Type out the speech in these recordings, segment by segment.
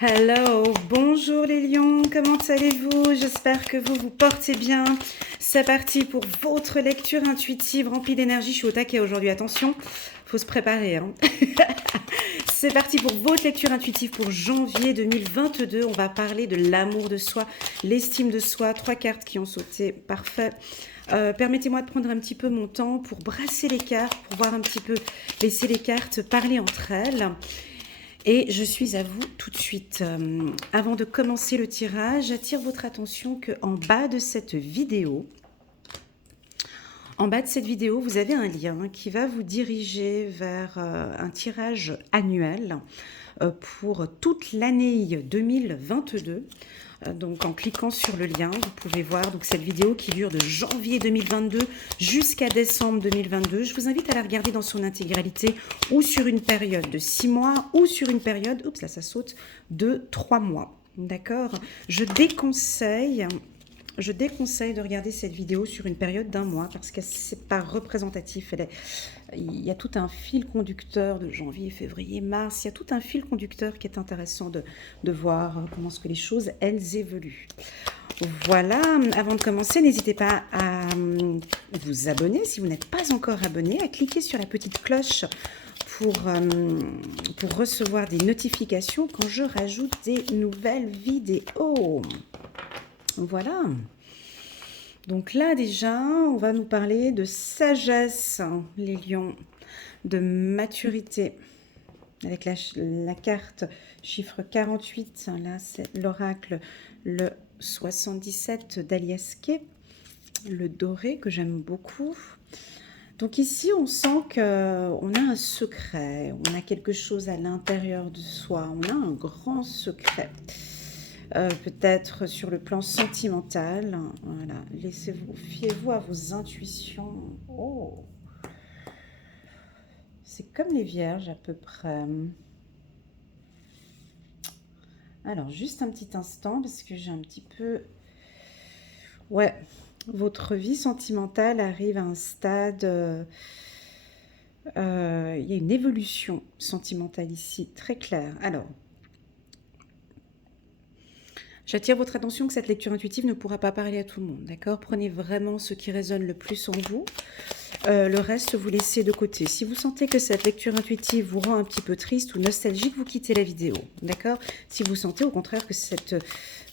Hello, bonjour les lions, comment allez-vous? J'espère que vous vous portez bien. C'est parti pour votre lecture intuitive remplie d'énergie. Je suis au taquet aujourd'hui, attention, faut se préparer, hein. C'est parti pour votre lecture intuitive pour janvier 2022. On va parler de l'amour de soi, l'estime de soi. 3 cartes qui ont sauté, parfait. Permettez-moi de prendre un petit peu mon temps pour brasser les cartes, pour voir un petit peu, laisser les cartes parler entre elles. Et je suis à vous tout de suite. Avant de commencer le tirage, j'attire votre attention qu'en bas de cette vidéo, vous avez un lien qui va vous diriger vers un tirage annuel pour toute l'année 2022. Donc en cliquant sur le lien, vous pouvez voir donc cette vidéo qui dure de janvier 2022 jusqu'à décembre 2022. Je vous invite à la regarder dans son intégralité ou sur une période de 6 mois ou sur une période, oups là ça saute, de 3 mois. D'accord? Je déconseille de regarder cette vidéo sur une période d'1 mois parce que c'est pas représentatif. Il y a tout un fil conducteur de janvier, février, mars. Il y a tout un fil conducteur qui est intéressant de voir comment est-ce que les choses, elles évoluent. Voilà, avant de commencer, n'hésitez pas à vous abonner si vous n'êtes pas encore abonné, à cliquer sur la petite cloche pour recevoir des notifications quand je rajoute des nouvelles vidéos. Voilà. Donc là déjà, on va nous parler de sagesse, les lions, de maturité. Avec la carte chiffre 48, là c'est l'oracle, le 77 d'Aliaske, le doré que j'aime beaucoup. Donc ici, on sent qu'on a un secret, on a quelque chose à l'intérieur de soi, on a un grand secret. Peut-être sur le plan sentimental. Voilà, laissez-vous, fiez-vous à vos intuitions. Oh, c'est comme les vierges à peu près. Alors, juste un petit instant parce que j'ai un petit peu... Ouais, votre vie sentimentale arrive à un stade... il y a une évolution sentimentale ici, très claire. Alors, j'attire votre attention que cette lecture intuitive ne pourra pas parler à tout le monde, d'accord? Prenez vraiment ce qui résonne le plus en vous. Le reste, vous laissez de côté. Si vous sentez que cette lecture intuitive vous rend un petit peu triste ou nostalgique, vous quittez la vidéo, d'accord? Si vous sentez au contraire que cette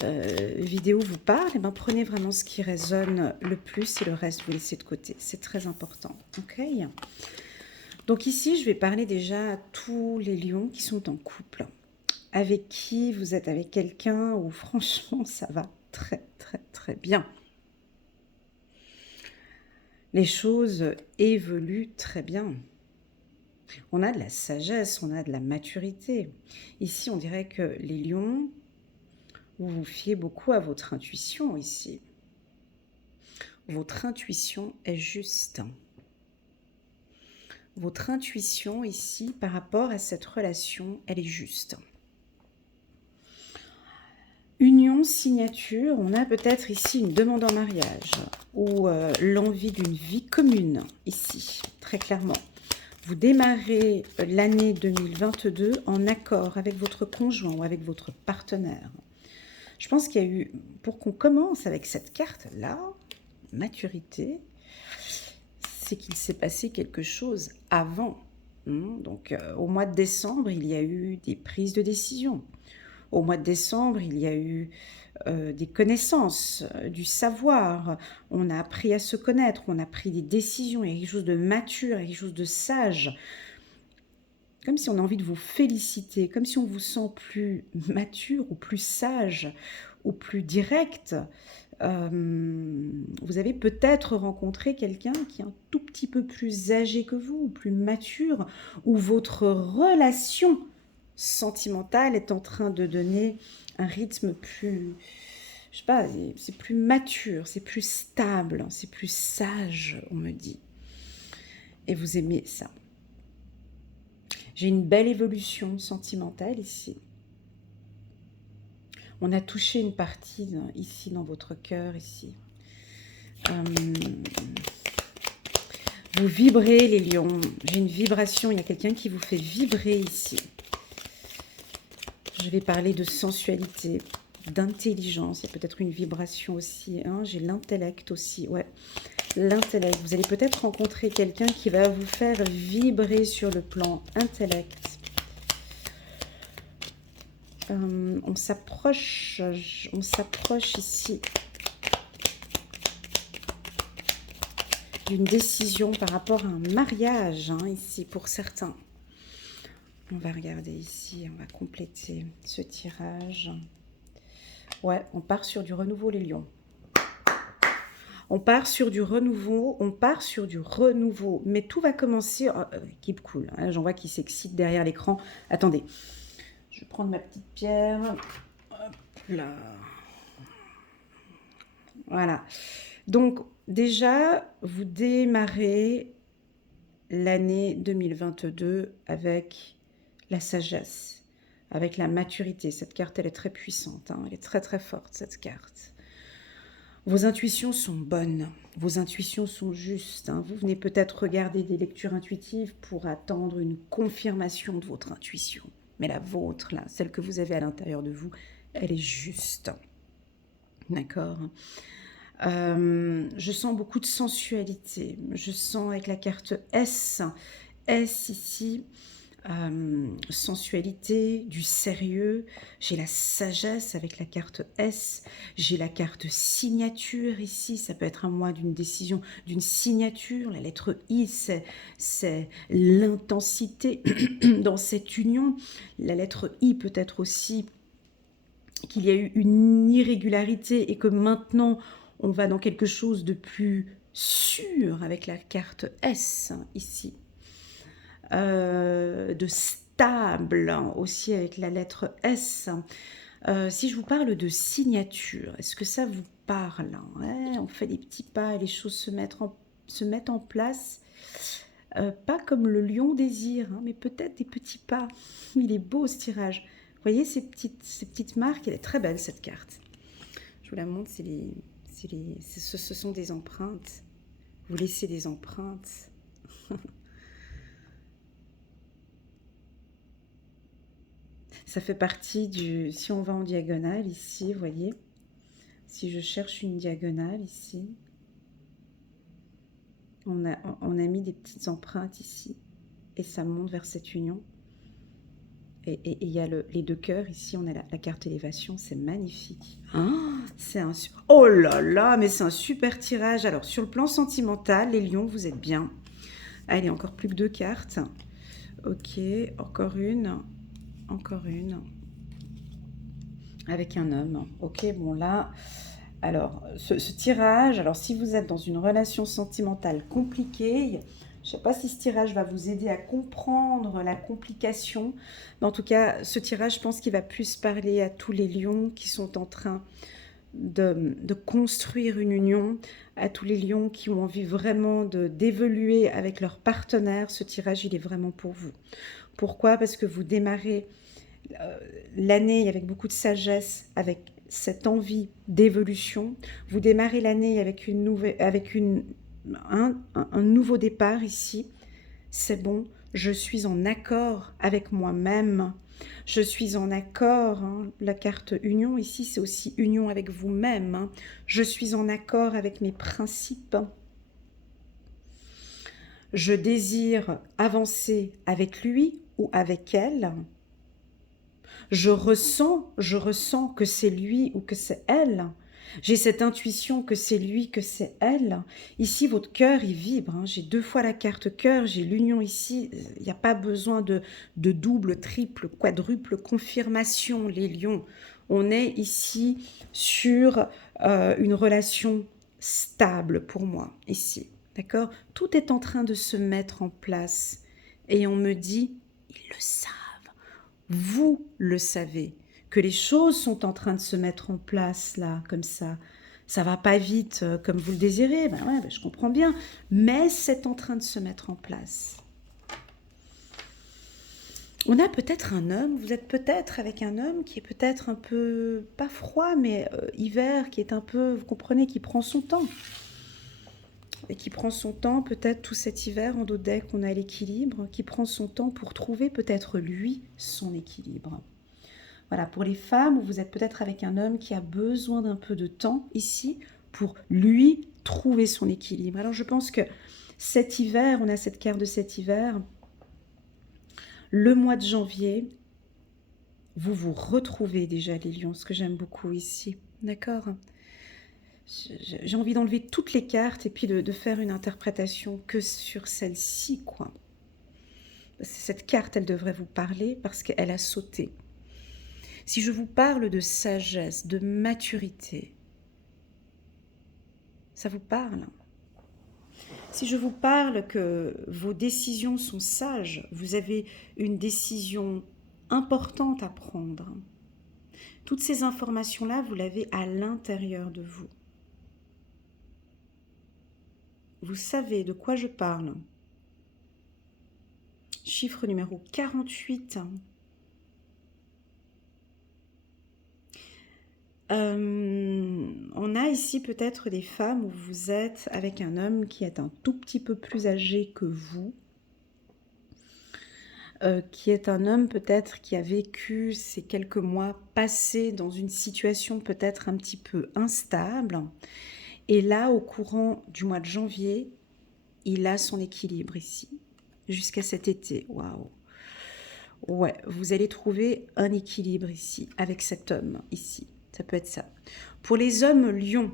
vidéo vous parle, eh ben, prenez vraiment ce qui résonne le plus et le reste, vous laissez de côté. C'est très important, ok? Donc ici, je vais parler déjà à tous les lions qui sont en couple, avec qui vous êtes avec quelqu'un où franchement ça va très très très bien. Les choses évoluent très bien. On a de la sagesse, on a de la maturité. Ici, on dirait que les lions, vous vous fiez beaucoup à votre intuition ici. Votre intuition est juste. Votre intuition ici, par rapport à cette relation, elle est juste. Union, signature, on a peut-être ici une demande en mariage ou l'envie d'une vie commune ici, très clairement. Vous démarrez l'année 2022 en accord avec votre conjoint ou avec votre partenaire. Je pense qu'il y a eu, pour qu'on commence avec cette carte-là, maturité, c'est qu'il s'est passé quelque chose avant. Donc au mois de décembre, il y a eu des prises de décision. Au mois de décembre, il y a eu des connaissances, du savoir. On a appris à se connaître, on a pris des décisions. Il y a quelque chose de mature, il y a quelque chose de sage. Comme si on a envie de vous féliciter, comme si on vous sent plus mature ou plus sage ou plus direct. Vous avez peut-être rencontré quelqu'un qui est un tout petit peu plus âgé que vous, ou plus mature, ou votre relation sentimentale est en train de donner un rythme plus, je sais pas, c'est plus mature, c'est plus stable, c'est plus sage, on me dit. Et vous aimez ça. J'ai une belle évolution sentimentale ici. On a touché une partie ici dans votre cœur, ici. Vous vibrez les lions. J'ai une vibration, il y a quelqu'un qui vous fait vibrer ici. Je vais parler de sensualité, d'intelligence. Il y a peut-être une vibration aussi. Hein. J'ai l'intellect aussi, ouais. L'intellect. Vous allez peut-être rencontrer quelqu'un qui va vous faire vibrer sur le plan intellect. On s'approche ici d'une décision par rapport à un mariage, hein, ici, pour certains. On va regarder ici, on va compléter ce tirage. Ouais, on part sur du renouveau, les lions. On part sur du renouveau, mais tout va commencer... keep cool, hein, j'en vois qui s'excite derrière l'écran. Attendez, je vais prendre ma petite pierre. Hop là. Voilà. Donc, déjà, vous démarrez l'année 2022 avec la sagesse, avec la maturité. Cette carte, elle est très puissante, hein, elle est très très forte, cette carte. Vos intuitions sont bonnes, vos intuitions sont justes. Hein. Vous venez peut-être regarder des lectures intuitives pour attendre une confirmation de votre intuition. Mais la vôtre, là, celle que vous avez à l'intérieur de vous, elle est juste. D'accord ? Je sens beaucoup de sensualité. Je sens avec la carte S, S ici, sensualité, du sérieux. J'ai la sagesse avec la carte S. J'ai la carte signature ici. Ça peut être un mois d'une décision, d'une signature. La lettre I, c'est l'intensité dans cette union. La lettre I peut être aussi qu'il y a eu une irrégularité et que maintenant on va dans quelque chose de plus sûr avec la carte S ici. De stable aussi avec la lettre S. Si je vous parle de signature, est-ce que ça vous parle? Ouais, on fait des petits pas et les choses se mettent en place. Pas comme le lion désire, hein, mais peut-être des petits pas. Il est beau ce tirage. Vous voyez ces petites marques, elle est très belle cette carte. Je vous la montre, ce sont des empreintes. Vous laissez des empreintes. Ça fait partie du... Si on va en diagonale ici, vous voyez, si je cherche une diagonale ici, on a mis des petites empreintes ici. Et ça monte vers cette union. Et il y a les deux cœurs. Ici, on a la carte élévation. C'est magnifique. Oh là là, mais c'est un super tirage. Alors, sur le plan sentimental, les lions, vous êtes bien. Allez, encore plus que 2 cartes. Ok, encore une. Encore une. Avec un homme. Ok, bon là... Alors, ce tirage, alors si vous êtes dans une relation sentimentale compliquée... Je ne sais pas si ce tirage va vous aider à comprendre la complication. Mais en tout cas, ce tirage, je pense qu'il va plus parler à tous les lions qui sont en train de construire une union, à tous les lions qui ont envie vraiment d'évoluer avec leur partenaire. Ce tirage, il est vraiment pour vous. Pourquoi? Parce que vous démarrez l'année avec beaucoup de sagesse, avec cette envie d'évolution. Vous démarrez l'année avec un nouveau départ ici. C'est bon, je suis en accord avec moi-même. Je suis en accord, hein. La carte union ici, c'est aussi union avec vous-même. Hein. Je suis en accord avec mes principes. Je désire avancer avec lui ou avec elle. Je ressens que c'est lui ou que c'est elle. J'ai cette intuition que c'est lui, que c'est elle. Ici, votre cœur, il vibre. Hein. J'ai 2 fois la carte cœur, j'ai l'union ici. Il n'y a pas besoin de double, triple, quadruple confirmation, les lions. On est ici sur une relation stable pour moi, ici. D'accord? Tout est en train de se mettre en place. Et on me dit, ils le savent. Vous le savez, que les choses sont en train de se mettre en place là, comme ça. Ça va pas vite comme vous le désirez, je comprends bien, mais c'est en train de se mettre en place. On a peut-être un homme, vous êtes peut-être avec un homme qui est peut-être un peu, pas froid, mais hiver, qui est un peu, vous comprenez, qui prend son temps. Et qui prend son temps, peut-être tout cet hiver, en dodec, on a l'équilibre, qui prend son temps pour trouver peut-être lui, son équilibre. Voilà, pour les femmes, vous êtes peut-être avec un homme qui a besoin d'un peu de temps ici pour lui trouver son équilibre. Alors je pense que cet hiver, on a cette carte de cet hiver, le mois de janvier, vous vous retrouvez déjà les lions, ce que j'aime beaucoup ici, d'accord? J'ai envie d'enlever toutes les cartes et puis de faire une interprétation que sur celle-ci, quoi. Cette carte, elle devrait vous parler parce qu'elle a sauté. Si je vous parle de sagesse, de maturité, ça vous parle? Si je vous parle que vos décisions sont sages, vous avez une décision importante à prendre, toutes ces informations-là, vous l'avez à l'intérieur de vous. Vous savez de quoi je parle. Chiffre numéro 48. On a ici peut-être des femmes où vous êtes avec un homme qui est un tout petit peu plus âgé que vous, qui est un homme peut-être qui a vécu ces quelques mois passés dans une situation peut-être un petit peu instable. Et là, au courant du mois de janvier, il a son équilibre ici, jusqu'à cet été. Waouh! Ouais, vous allez trouver un équilibre ici, avec cet homme ici. Ça peut être ça. Pour les hommes lions,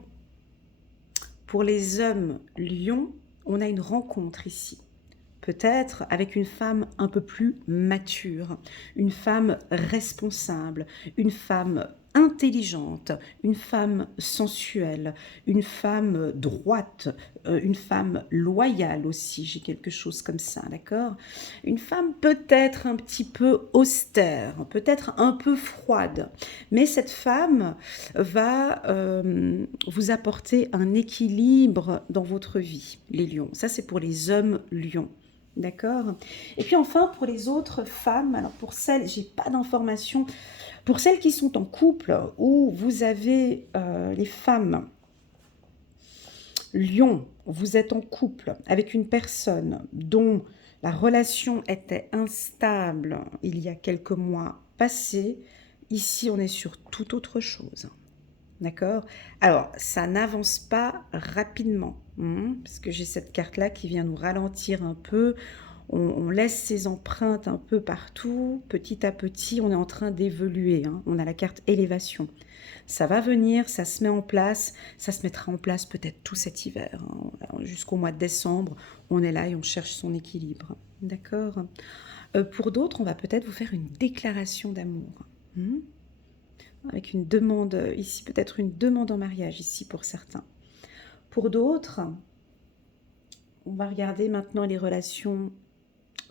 on a une rencontre ici. Peut-être avec une femme un peu plus mature, une femme responsable, une femme intelligente, une femme sensuelle, une femme droite, une femme loyale aussi, j'ai quelque chose comme ça, d'accord? Une femme peut-être un petit peu austère, peut-être un peu froide, mais cette femme va vous apporter un équilibre dans votre vie, les lions. Ça, c'est pour les hommes lions. D'accord. Et puis enfin, pour les autres femmes, alors pour celles, j'ai pas d'informations, pour celles qui sont en couple, où vous avez les femmes lion, vous êtes en couple avec une personne dont la relation était instable il y a quelques mois passés, ici on est sur toute autre chose. D'accord? Alors, ça n'avance pas rapidement, parce que j'ai cette carte-là qui vient nous ralentir un peu. On laisse ses empreintes un peu partout. Petit à petit, on est en train d'évoluer. On a la carte élévation. Ça va venir, ça se met en place. Ça se mettra en place peut-être tout cet hiver. Jusqu'au mois de décembre, on est là et on cherche son équilibre. D'accord? Pour d'autres, on va peut-être vous faire une déclaration d'amour. Avec une demande, ici peut-être une demande en mariage, ici pour certains. Pour d'autres, on va regarder maintenant les relations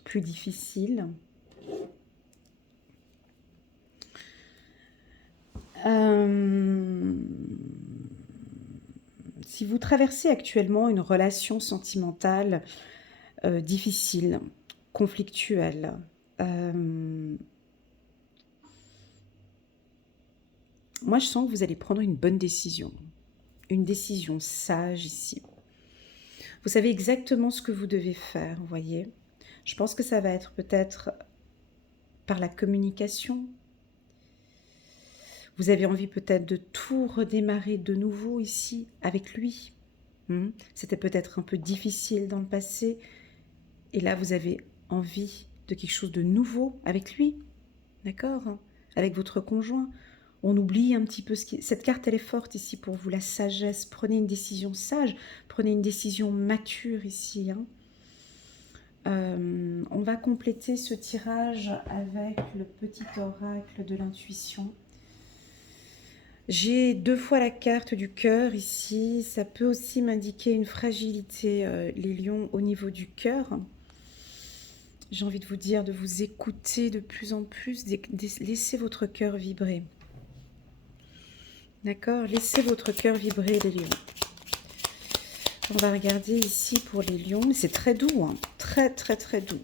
plus difficiles. Si vous traversez actuellement une relation sentimentale difficile, conflictuelle, moi je sens que vous allez prendre une bonne décision. Une décision sage ici. Vous savez exactement ce que vous devez faire, vous voyez. Je pense que ça va être peut-être par la communication. Vous avez envie peut-être de tout redémarrer de nouveau ici avec lui. C'était peut-être un peu difficile dans le passé. Et là, vous avez envie de quelque chose de nouveau avec lui. D'accord? Avec votre conjoint. On oublie un petit peu ce qui... Cette carte, elle est forte ici pour vous, la sagesse. Prenez une décision sage, prenez une décision mature ici. On va compléter ce tirage avec le petit oracle de l'intuition. J'ai 2 fois la carte du cœur ici. Ça peut aussi m'indiquer une fragilité, les lions, au niveau du cœur. J'ai envie de vous dire de vous écouter de plus en plus, laissez votre cœur vibrer. D'accord? Laissez votre cœur vibrer, les lions. On va regarder ici pour les lions, mais c'est très doux, très très très doux.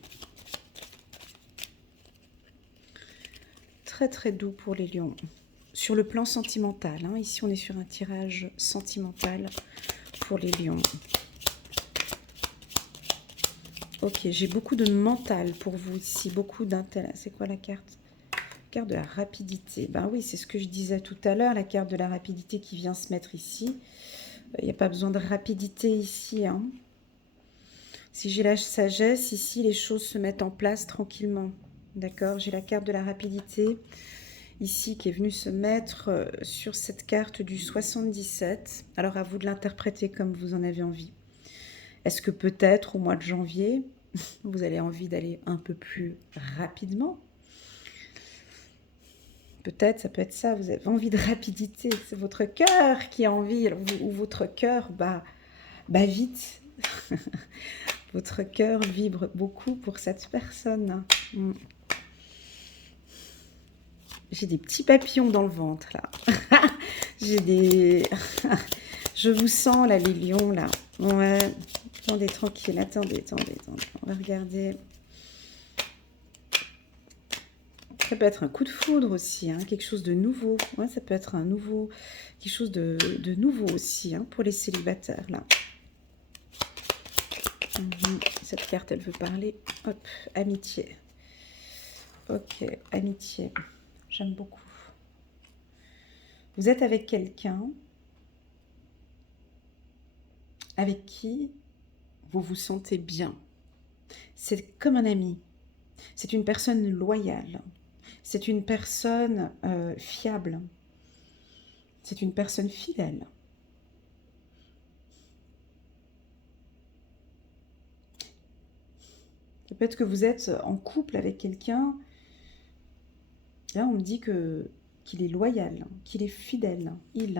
Très très doux pour les lions. Sur le plan sentimental, ici on est sur un tirage sentimental pour les lions. Ok, j'ai beaucoup de mental pour vous ici, beaucoup d'intellect. C'est quoi la carte? Carte de la rapidité. Ben oui, c'est ce que je disais tout à l'heure, la carte de la rapidité qui vient se mettre ici. Il n'y a pas besoin de rapidité ici, hein. Si j'ai la sagesse, ici, les choses se mettent en place tranquillement. D'accord? J'ai la carte de la rapidité ici qui est venue se mettre sur cette carte du 77. Alors, à vous de l'interpréter comme vous en avez envie. Est-ce que peut-être au mois de janvier, vous avez envie d'aller un peu plus rapidement? Peut-être, ça peut être ça, vous avez envie de rapidité. C'est votre cœur qui a envie, ou votre cœur bat vite. Votre cœur vibre beaucoup pour cette personne. J'ai des petits papillons dans le ventre, là. J'ai des... Je vous sens, là, les lions, là. Ouais. Attendez, tranquille. Attendez. On va regarder. Ça peut être un coup de foudre aussi, hein, quelque chose de nouveau. Ouais, ça peut être un nouveau... Quelque chose de nouveau aussi, hein, pour les célibataires, là. Cette carte, elle veut parler. Hop, amitié. Ok, amitié. J'aime beaucoup. Vous êtes avec quelqu'un avec qui vous vous sentez bien. C'est comme un ami. C'est une personne loyale. C'est une personne fiable. C'est une personne fidèle. Peut-être que vous êtes en couple avec quelqu'un. Là, on me dit qu'il est loyal, qu'il est fidèle. Il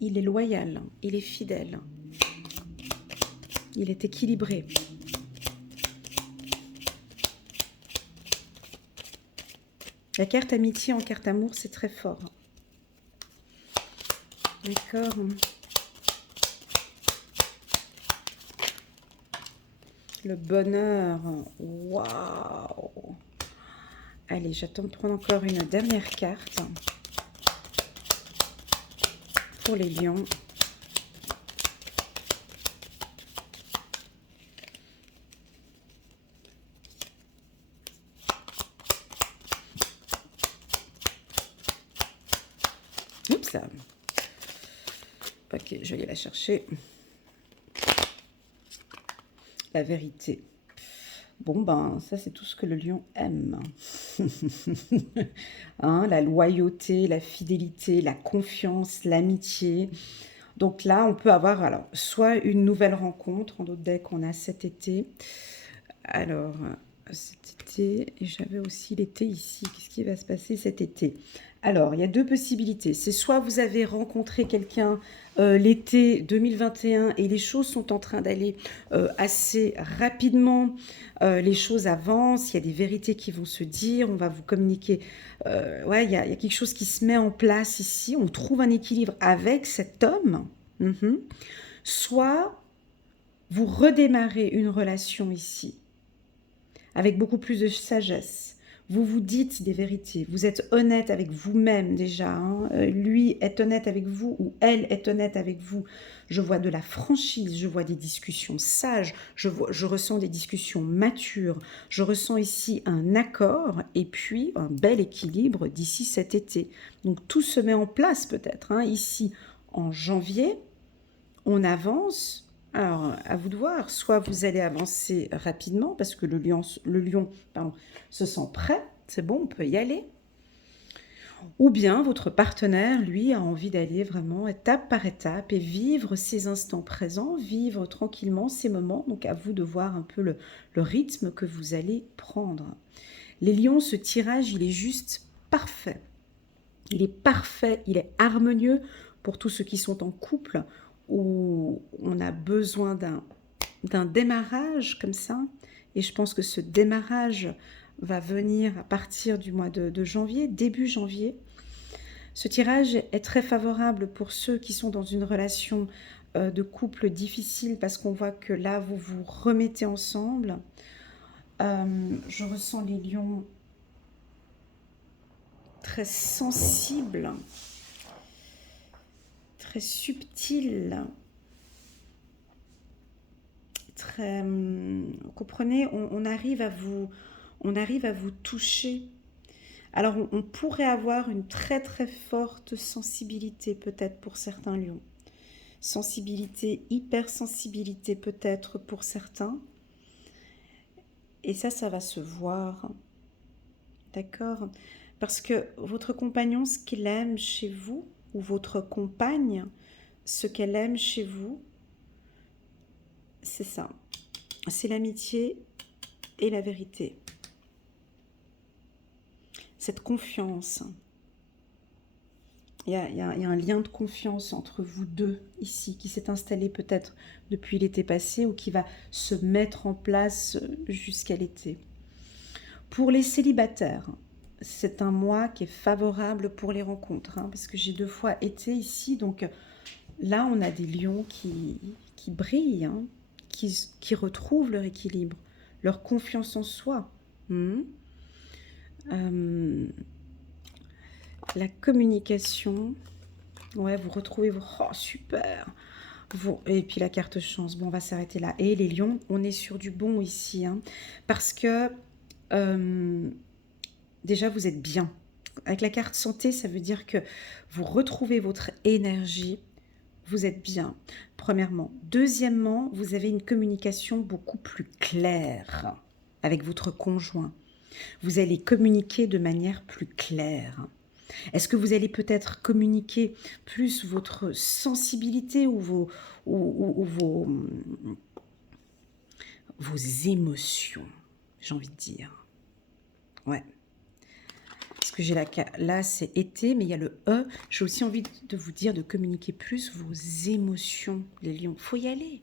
est loyal, il est fidèle. Il est équilibré. La carte amitié en carte amour, c'est très fort. D'accord. Le bonheur. Waouh. Allez, j'attends de prendre encore une dernière carte pour les lions. Oups. Ok, je vais aller la chercher. La vérité. Bon, ben, ça, c'est tout ce que le lion aime. Hein, la loyauté, la fidélité, la confiance, l'amitié. Donc là, on peut avoir alors soit une nouvelle rencontre. En d'autres decks, on a cet été. Alors, cet été, et j'avais aussi l'été ici. Qu'est-ce qui va se passer cet été? Alors, il y a deux possibilités. C'est soit vous avez rencontré quelqu'un l'été 2021 et les choses sont en train d'aller assez rapidement. Les choses avancent, il y a des vérités qui vont se dire, on va vous communiquer. Ouais, il y a quelque chose qui se met en place ici. On trouve un équilibre avec cet homme. Soit vous redémarrez une relation ici avec beaucoup plus de sagesse. Vous vous dites des vérités, vous êtes honnête avec vous-même déjà, hein. Lui est honnête avec vous ou elle est honnête avec vous. Je vois de la franchise, je vois des discussions sages, je ressens des discussions matures, je ressens ici un accord et puis un bel équilibre d'ici cet été. Donc tout se met en place peut-être, hein. Ici en janvier, on avance. Alors, à vous de voir, soit vous allez avancer rapidement parce que le lion pardon, se sent prêt, c'est bon, on peut y aller. Ou bien votre partenaire, lui, a envie d'aller vraiment étape par étape et vivre ces instants présents, vivre tranquillement ces moments. Donc, à vous de voir un peu le rythme que vous allez prendre. Les lions, ce tirage, il est juste parfait. Il est parfait, il est harmonieux pour tous ceux qui sont en couple, où on a besoin d'un démarrage comme ça. Et je pense que ce démarrage va venir à partir du mois de janvier, début janvier. Ce tirage est très favorable pour ceux qui sont dans une relation de couple difficile parce qu'on voit que là, vous vous remettez ensemble. Je ressens les lions très sensibles, très subtils. Très, vous comprenez, on arrive à vous toucher Alors, on pourrait avoir une très très forte sensibilité peut-être pour certains lions. Sensibilité, hypersensibilité peut-être pour certains. Et ça va se voir. D'accord? Parce que votre compagnon, ce qu'il aime chez vous, ou votre compagne, ce qu'elle aime chez vous, c'est ça. C'est l'amitié et la vérité. Cette confiance. Il y a un lien de confiance entre vous deux ici qui s'est installé peut-être depuis l'été passé ou qui va se mettre en place jusqu'à l'été. Pour les célibataires, c'est un mois qui est favorable pour les rencontres, hein, parce que j'ai 2 fois été ici, donc là on a des lions qui brillent, hein, qui retrouvent leur équilibre, leur confiance en soi. La communication, ouais, vous retrouvez, oh super. Et puis la carte chance, bon on va s'arrêter là. Et les lions, on est sur du bon ici, hein, parce que déjà vous êtes bien. Avec la carte santé, ça veut dire que vous retrouvez votre énergie, vous êtes bien, premièrement. Deuxièmement, vous avez une communication beaucoup plus claire avec votre conjoint. Vous allez communiquer de manière plus claire. Est-ce que vous allez peut-être communiquer plus votre sensibilité ou vos émotions, j'ai envie de dire. Ouais. Parce que j'ai là, c'est été, mais il y a le E. J'ai aussi envie de vous dire de communiquer plus vos émotions, les lions. Faut y aller.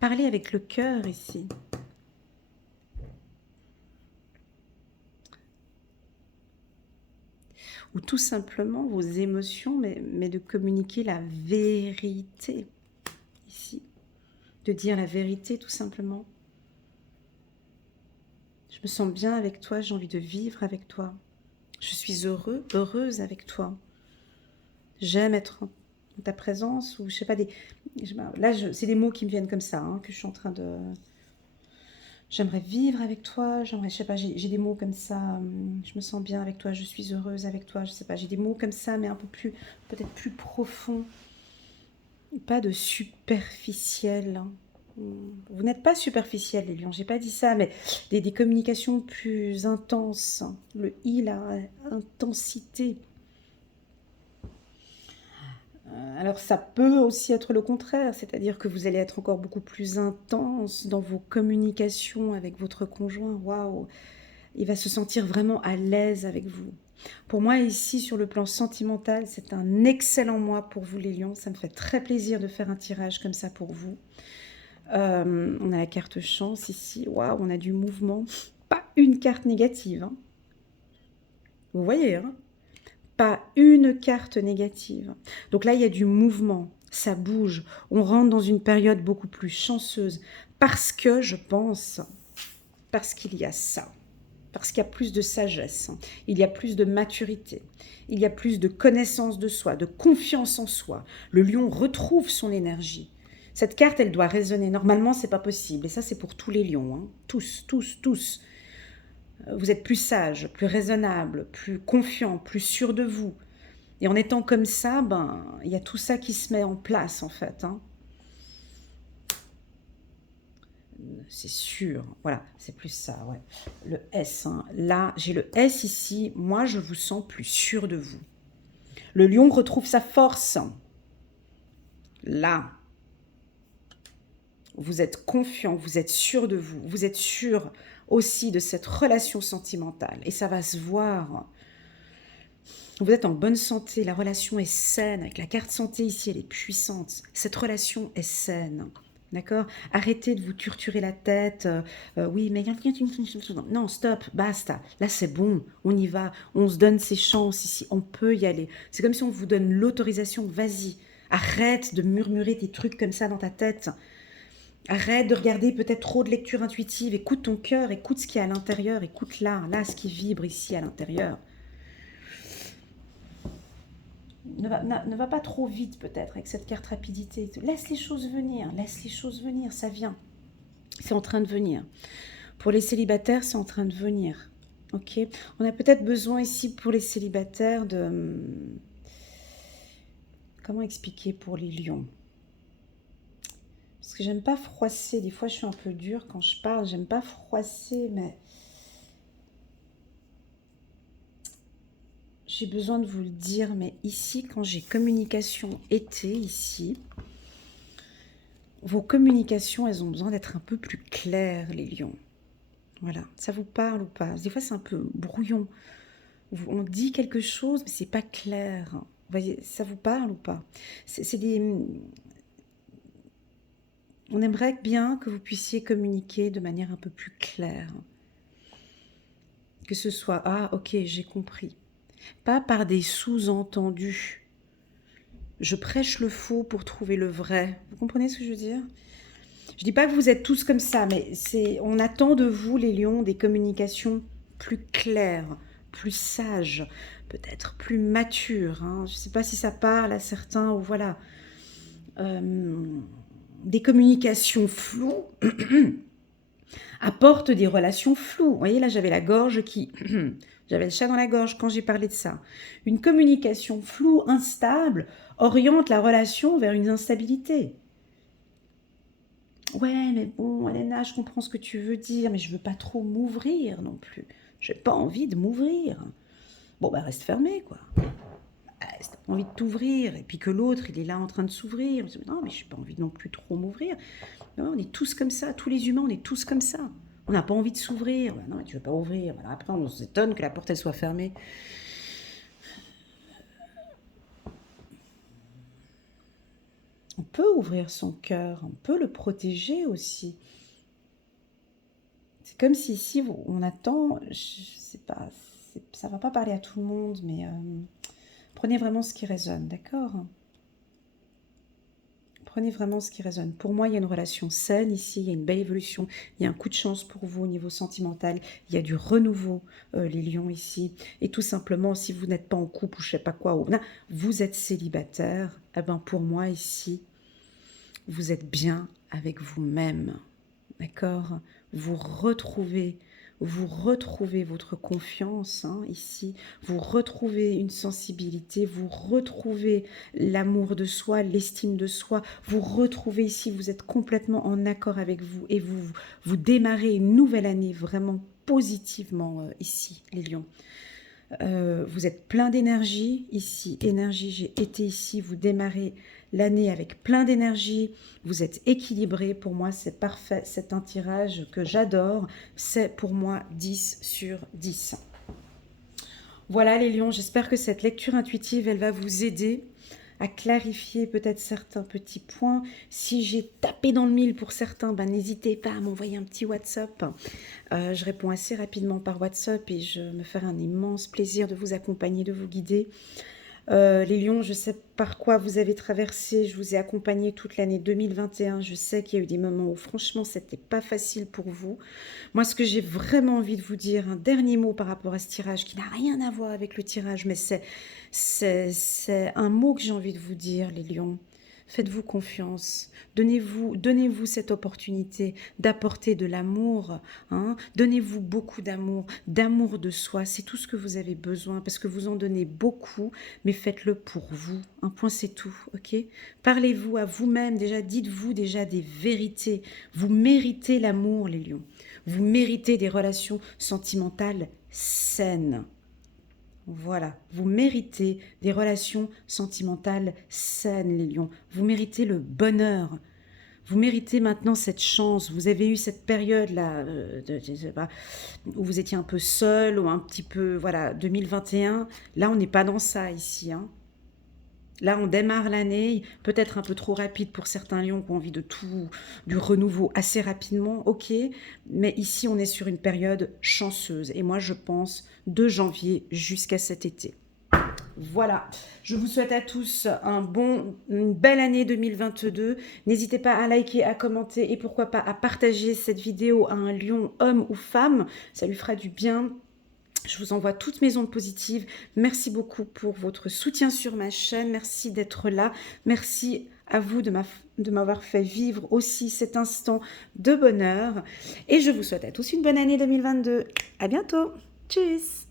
Parlez avec le cœur ici. Ou tout simplement vos émotions, mais de communiquer la vérité ici. De dire la vérité tout simplement. Je me sens bien avec toi, j'ai envie de vivre avec toi. Je suis heureuse avec toi. J'aime être en ta présence, ou je sais pas, là c'est des mots qui me viennent comme ça, hein, que je suis en train de... J'aimerais vivre avec toi, je sais pas, j'ai des mots comme ça, je me sens bien avec toi, je suis heureuse avec toi, je sais pas, j'ai des mots comme ça, mais un peu plus, peut-être plus profonds, pas de superficiel, hein. Vous n'êtes pas superficiel, les lions, j'ai pas dit ça, mais des communications plus intenses, le I, la intensité. Alors ça peut aussi être le contraire, c'est-à-dire que vous allez être encore beaucoup plus intense dans vos communications avec votre conjoint. Waouh, il va se sentir vraiment à l'aise avec vous. Pour moi, ici, sur le plan sentimental, c'est un excellent mois pour vous, les lions. Ça me fait très plaisir de faire un tirage comme ça pour vous. On a la carte chance ici. Waouh, on a du mouvement. Pas une carte négative, hein. Vous voyez, hein? Pas une carte négative. Donc là, il y a du mouvement, ça bouge. On rentre dans une période beaucoup plus chanceuse parce que, je pense, parce qu'il y a ça. Parce qu'il y a plus de sagesse, il y a plus de maturité, il y a plus de connaissance de soi, de confiance en soi. Le lion retrouve son énergie. Cette carte, elle doit résonner. Normalement, c'est pas possible. Et ça, c'est pour tous les lions, hein. Tous, tous, tous. Vous êtes plus sage, plus raisonnable, plus confiant, plus sûr de vous. Et en étant comme ça, ben, il y a tout ça qui se met en place, en fait, hein. C'est sûr, voilà, c'est plus ça, ouais. Le S, hein. Là, j'ai le S ici. Moi, je vous sens plus sûr de vous. Le lion retrouve sa force. Là, vous êtes confiant, vous êtes sûr de vous. Vous êtes sûr aussi de cette relation sentimentale. Et ça va se voir. Vous êtes en bonne santé, la relation est saine. Avec la carte santé ici, elle est puissante. Cette relation est saine. D'accord? Arrêtez de vous torturer la tête. Oui, mais... Non, stop, basta. Là, c'est bon, on y va. On se donne ses chances ici. On peut y aller. C'est comme si on vous donne l'autorisation. Vas-y. Arrête de murmurer des trucs comme ça dans ta tête. Arrête de regarder peut-être trop de lecture intuitive. Écoute ton cœur, écoute ce qu'il y a à l'intérieur. Écoute là ce qui vibre ici à l'intérieur. Ne va pas trop vite peut-être avec cette carte rapidité. Laisse les choses venir, ça vient. C'est en train de venir. Pour les célibataires, c'est en train de venir. Ok, on a peut-être besoin ici pour les célibataires de... Comment expliquer pour les lions? Parce que j'aime pas froisser, des fois je suis un peu dure quand je parle, j'aime pas froisser, mais j'ai besoin de vous le dire, mais ici, quand j'ai communication été, ici, vos communications, elles ont besoin d'être un peu plus claires, les lions. Voilà, ça vous parle ou pas? Des fois, c'est un peu brouillon. On dit quelque chose, mais c'est pas clair. Vous voyez, ça vous parle ou pas? C'est des... On aimerait bien que vous puissiez communiquer de manière un peu plus claire. Que ce soit, ah, ok, j'ai compris. Pas par des sous-entendus. Je prêche le faux pour trouver le vrai. Vous comprenez ce que je veux dire? Je dis pas que vous êtes tous comme ça, mais on attend de vous, les lions, des communications plus claires, plus sages, peut-être plus matures. Hein. Je ne sais pas si ça parle à certains ou voilà. Des communications floues apportent des relations floues. Vous voyez, là, j'avais la gorge qui... j'avais le chat dans la gorge quand j'ai parlé de ça. Une communication floue, instable, oriente la relation vers une instabilité. Ouais, mais bon, Elena, je comprends ce que tu veux dire, mais je veux pas trop m'ouvrir non plus. J'ai pas envie de m'ouvrir. Bon, bah reste fermé, quoi. Si t'as pas envie de t'ouvrir, et puis que l'autre, il est là en train de s'ouvrir. Non, mais j'ai pas envie non plus trop m'ouvrir. Non, on est tous comme ça, tous les humains, on est tous comme ça. On n'a pas envie de s'ouvrir. Non, mais tu veux pas ouvrir. Alors après, on s'étonne que la porte, elle soit fermée. On peut ouvrir son cœur, on peut le protéger aussi. C'est comme si ici, on attend, je sais pas, ça va pas parler à tout le monde, mais prenez vraiment ce qui résonne, d'accord? Prenez vraiment ce qui résonne. Pour moi, il y a une relation saine ici, il y a une belle évolution, il y a un coup de chance pour vous au niveau sentimental, il y a du renouveau, les lions ici. Et tout simplement, si vous n'êtes pas en couple ou je sais pas quoi, ou, non, vous êtes célibataire, eh ben pour moi ici, vous êtes bien avec vous-même, d'accord? Vous retrouvez votre confiance hein, ici, vous retrouvez une sensibilité, vous retrouvez l'amour de soi, l'estime de soi, vous retrouvez ici, vous êtes complètement en accord avec vous et vous démarrez une nouvelle année vraiment positivement ici, les lions. Vous êtes plein d'énergie ici, énergie, j'ai été ici, vous démarrez l'année avec plein d'énergie, vous êtes équilibré, pour moi c'est parfait, c'est un tirage que j'adore, c'est pour moi 10 sur 10. Voilà les lions, j'espère que cette lecture intuitive, elle va vous aider à clarifier peut-être certains petits points. Si j'ai tapé dans le mille pour certains, ben, n'hésitez pas à m'envoyer un petit WhatsApp. Je réponds assez rapidement par WhatsApp et je me ferai un immense plaisir de vous accompagner, de vous guider. Les lions, je sais par quoi vous avez traversé, je vous ai accompagné toute l'année 2021, je sais qu'il y a eu des moments où franchement c'était pas facile pour vous. Moi ce que j'ai vraiment envie de vous dire, un dernier mot par rapport à ce tirage qui n'a rien à voir avec le tirage, mais c'est un mot que j'ai envie de vous dire les lions. Faites-vous confiance, donnez-vous cette opportunité d'apporter de l'amour, hein. Donnez-vous beaucoup d'amour, d'amour de soi, c'est tout ce que vous avez besoin parce que vous en donnez beaucoup, mais faites-le pour vous, un point c'est tout, ok? Parlez-vous à vous-même déjà, dites-vous déjà des vérités, vous méritez l'amour les lions, vous méritez des relations sentimentales saines. Voilà, vous méritez des relations sentimentales saines, les lions. Vous méritez le bonheur. Vous méritez maintenant cette chance. Vous avez eu cette période-là, je sais pas, où vous étiez un peu seul ou un petit peu, voilà, 2021. Là, on n'est pas dans ça ici, hein. Là, on démarre l'année, peut-être un peu trop rapide pour certains lions qui ont envie de tout, du renouveau assez rapidement, ok. Mais ici, on est sur une période chanceuse. Et moi, je pense de janvier jusqu'à cet été. Voilà, je vous souhaite à tous une belle année 2022. N'hésitez pas à liker, à commenter et pourquoi pas à partager cette vidéo à un lion, homme ou femme. Ça lui fera du bien. Je vous envoie toutes mes ondes positives. Merci beaucoup pour votre soutien sur ma chaîne. Merci d'être là. Merci à vous de m'avoir fait vivre aussi cet instant de bonheur. Et je vous souhaite à tous une bonne année 2022. À bientôt. Tschüss.